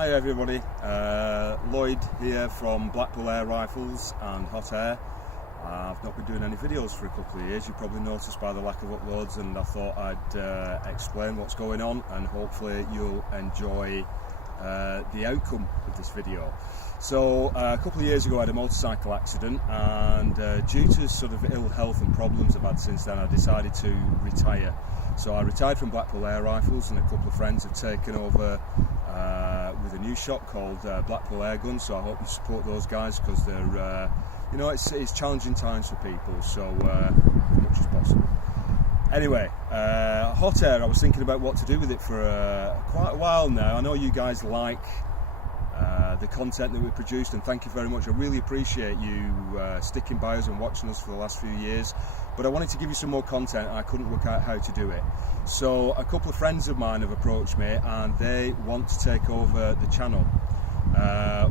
Hi everybody, Lloyd here from Blackpool Air Rifles and Hot Air. I've not been doing any videos for a couple of years, you probably noticed by the lack of uploads, and I thought I'd explain what's going on and hopefully you'll enjoy the outcome of this video. So a couple of years ago I had a motorcycle accident, and due to sort of ill health and problems I've had since then, I decided to retire. So I retired from Blackpool Air Rifles, and a couple of friends have taken over with a new shop called Blackpool Air Guns. So I hope you support those guys, because they're, you know, it's challenging times for people, so as much as possible. Anyway, Hot Air, I was thinking about what to do with it for quite a while now. I know you guys like the content that we produced, and thank you very much. I really appreciate you sticking by us and watching us for the last few years, but I wanted to give you some more content and I couldn't work out how to do it. So a couple of friends of mine have approached me and they want to take over the channel.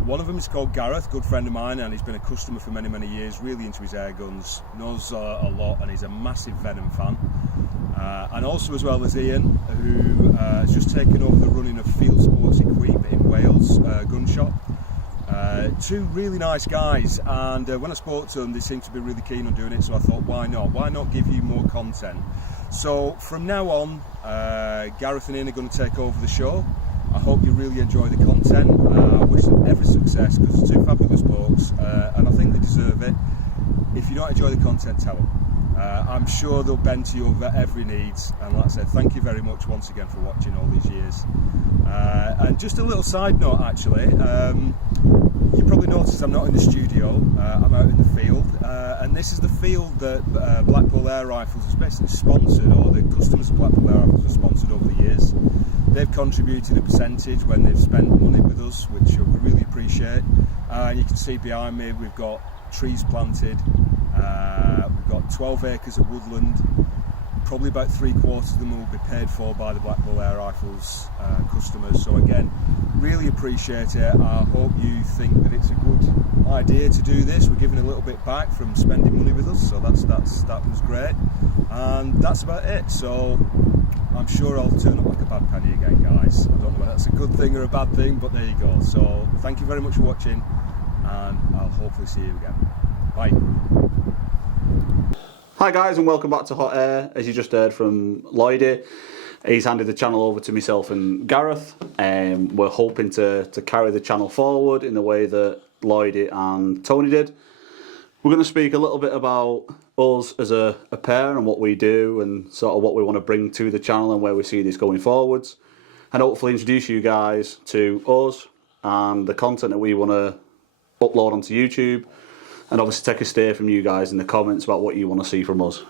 One of them is called Gareth, good friend of mine, and he's been a customer for many years, really into his air guns, knows a lot, and he's a massive Venom fan. And also, as well as Ian, who has just taken over the running of Field Sports Equip in Wales gun shop. Two really nice guys, and when I spoke to them they seemed to be really keen on doing it, so I thought, why not give you more content. So from now on, Gareth and Ian are going to take over the show. I hope you really enjoy the content. I wish them every success, because they're two fabulous blokes, and I think they deserve it. If you don't enjoy the content, tell them. I'm sure they'll bend to your every needs, and like I said, thank you very much once again for watching all these years. And just a little side note actually, you probably noticed I'm not in the studio, I'm out in the field, and this is the field that Blackpool Air Rifles has basically sponsored, or the customers of Blackpool Air Rifles have sponsored over the years. They've contributed a percentage when they've spent money with us, which we really appreciate. You can see behind me we've got trees planted, we've got 12 acres of woodland. Probably about 3/4 of them will be paid for by the Blackpool Air Rifles customers. So again, really appreciate it. I hope you think that it's a good idea to do this. We're giving a little bit back from spending money with us, so that was great. And that's about it. So I'm sure I'll turn up like a bad penny again, guys. I don't know whether that's a good thing or a bad thing, but there you go. So thank you very much for watching, and I'll hopefully see you again. Bye. Hi guys, and welcome back to Hot Air. As you just heard from Lloydy, he's handed the channel over to myself and Gareth, and we're hoping to carry the channel forward in the way that Lloydy and Tony did. We're going to speak a little bit about us as a pair and what we do, and sort of what we want to bring to the channel and where we see this going forwards, and hopefully introduce you guys to us and the content that we want to upload onto YouTube, and obviously take a steer from you guys in the comments about what you want to see from us.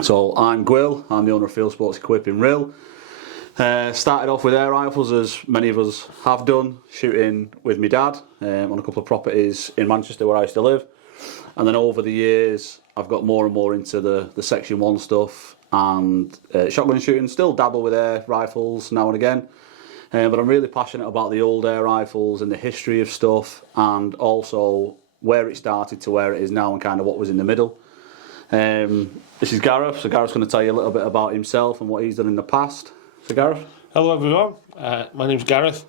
So I'm Gwyl, I'm the owner of Field Sports Equip in Rhyl. Started off with air rifles, as many of us have done, shooting with my dad on a couple of properties in Manchester where I used to live. And then over the years I've got more and more into the Section 1 stuff and shotgun shooting. Still dabble with air rifles now and again, but I'm really passionate about the old air rifles and the history of stuff, and also where it started to where it is now and kind of what was in the middle. This is Gareth, so Gareth's going to tell you a little bit about himself and what he's done in the past. So Gareth. Hello everyone, my name's Gareth,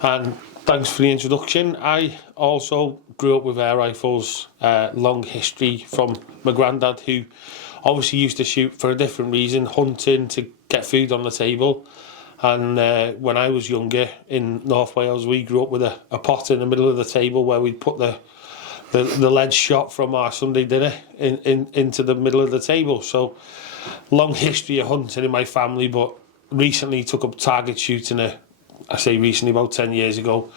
and thanks for the introduction. I also grew up with air rifles, long history from my granddad, who obviously used to shoot for a different reason, hunting to get food on the table. And when I was younger in North Wales, we grew up with a pot in the middle of the table where we'd put the lead shot from our Sunday dinner into the middle of the table. So long history of hunting in my family, but recently took up target shooting. I say recently, about 10 years ago.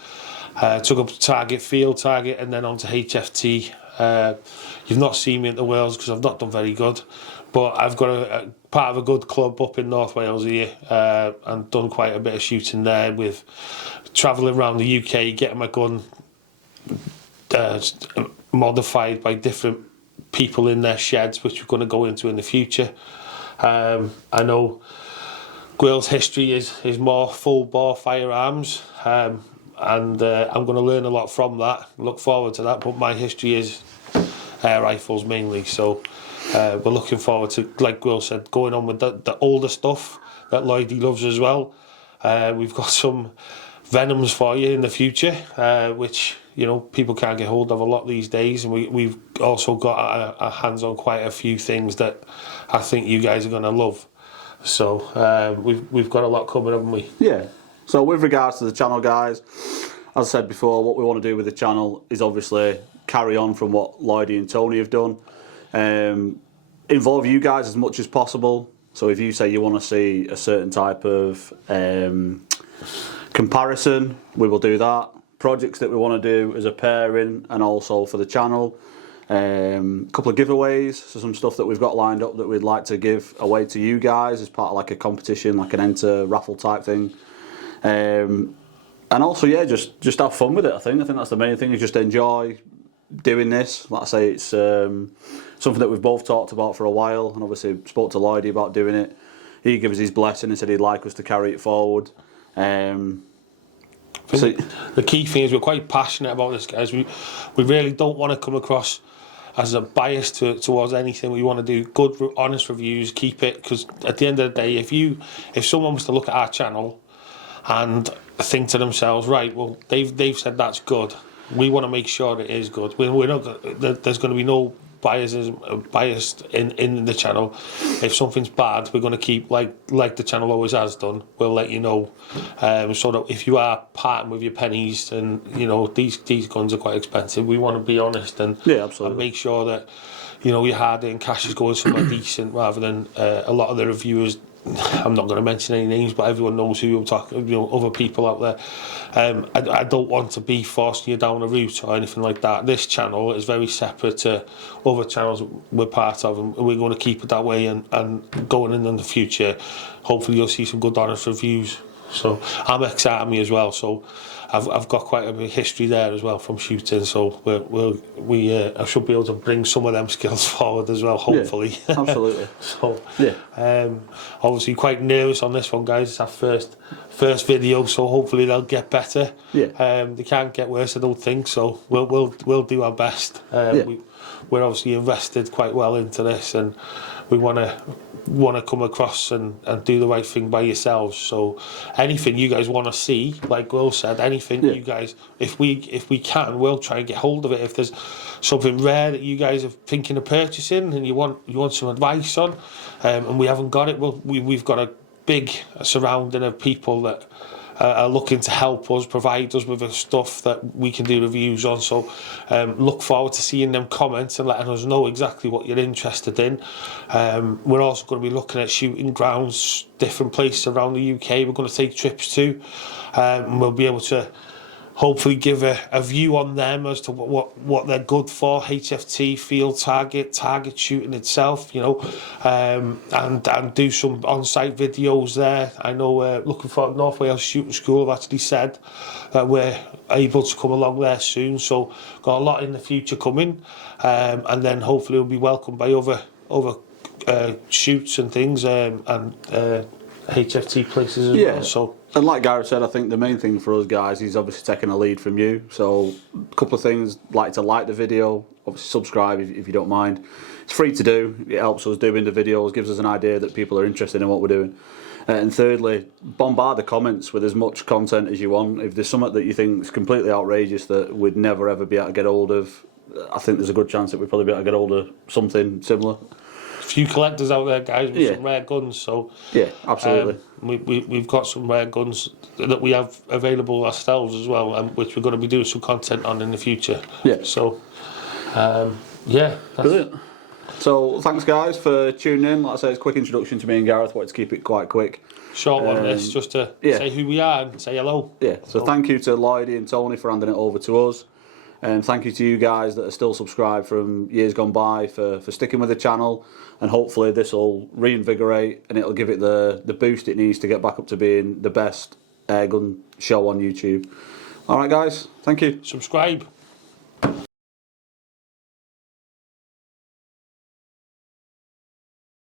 Took up target, field target, and then on to HFT. You've not seen me at the Wales because I've not done very good, but I've got a part of a good club up in North Wales here, and done quite a bit of shooting there, with travelling around the UK, getting my gun modified by different people in their sheds, which we're going to go into in the future. I know Gwyl's history is more full bore firearms, and I'm going to learn a lot from that. Look forward to that, but my history is air rifles mainly, so we're looking forward to, like Gwyl said, going on with the older stuff that Lloydy loves as well. We've got some Venoms for you in the future, which, you know, people can't get hold of a lot these days. And we've also got our hands on quite a few things that I think you guys are going to love. So we've got a lot coming, haven't we? Yeah. So with regards to the channel, guys, as I said before, what we want to do with the channel is obviously carry on from what Lloydy and Tony have done. Involve you guys as much as possible. So if you say you want to see a certain type of comparison, we will do that. Projects that we want to do as a pairing and also for the channel. A couple of giveaways, so some stuff that we've got lined up that we'd like to give away to you guys as part of like a competition, like an enter raffle type thing. And also, yeah, just have fun with it. I think that's the main thing, is just enjoy doing this. Like I say, it's something that we've both talked about for a while, and obviously spoke to Lloydy about doing it. He gave us his blessing and said he'd like us to carry it forward. So the key thing is we're quite passionate about this, guys. We really don't want to come across as a bias towards anything. We want to do good, honest reviews, keep it, because at the end of the day, if someone was to look at our channel and think to themselves, right, well, they've said that's good, we want to make sure it is good. We're not. There's going to be no biased in the channel. If something's bad, we're going to keep like the channel always has done. We'll let you know. So that if you are parting with your pennies, and you know these guns are quite expensive, we want to be honest and make sure that you know your hard-earned cash is going somewhere decent, rather than a lot of the reviewers. I'm not going to mention any names, but everyone knows who I'm talking. You know, other people out there. I don't want to be forcing you down a route or anything like that. This channel is very separate to other channels we're part of, and we're going to keep it that way. And going in the future, hopefully you'll see some good, honest reviews. So I'm ex-army as well, so I've got quite a big history there as well from shooting. So I should be able to bring some of them skills forward as well, hopefully. Yeah, absolutely. So obviously quite nervous on this one, guys. It's our first video, so hopefully they'll get better. Yeah. They can't get worse, I don't think. So we'll do our best. We're obviously invested quite well into this, and we want to come across and do the right thing by yourselves. So anything you guys want to see, like Will said, anything you guys, if we can, we'll try and get hold of it. If there's something rare that you guys are thinking of purchasing and you want some advice on, and we haven't got it, we've got a big surrounding of people that are looking to help us, provide us with the stuff that we can do reviews on. So look forward to seeing them comments and letting us know exactly what you're interested in. We're also going to be looking at shooting grounds, different places around the UK we're going to take trips to. We'll be able to hopefully give a view on them as to what they're good for, HFT, field target shooting itself, you know, and do some on-site videos there. I know looking for North Wales Shooting School have actually said that we're able to come along there soon, so got a lot in the future coming, and then hopefully we'll be welcomed by other shoots and things, and HFT places as well. So. And like Gareth said, I think the main thing for us guys is obviously taking a lead from you. So a couple of things, like the video, obviously subscribe if you don't mind. It's free to do, it helps us doing the videos, gives us an idea that people are interested in what we're doing. And thirdly, bombard the comments with as much content as you want. If there's something that you think is completely outrageous that we'd never ever be able to get hold of, I think there's a good chance that we'd probably be able to get hold of something similar. Few collectors out there, guys, with some rare guns. So yeah, absolutely. We've got some rare guns that we have available ourselves as well, which we're going to be doing some content on in the future. Yeah. So brilliant. So thanks guys for tuning in. Like I say, it's a quick introduction to me and Gareth. Wanted to keep it quite quick. Short one, this just to say who we are and say hello. Yeah. So thank you to Lloydy and Tony for handing it over to us. And thank you to you guys that are still subscribed from years gone by for sticking with the channel, and hopefully this will reinvigorate and it'll give it the boost it needs to get back up to being the best airgun show on YouTube. Alright guys, thank you. Subscribe.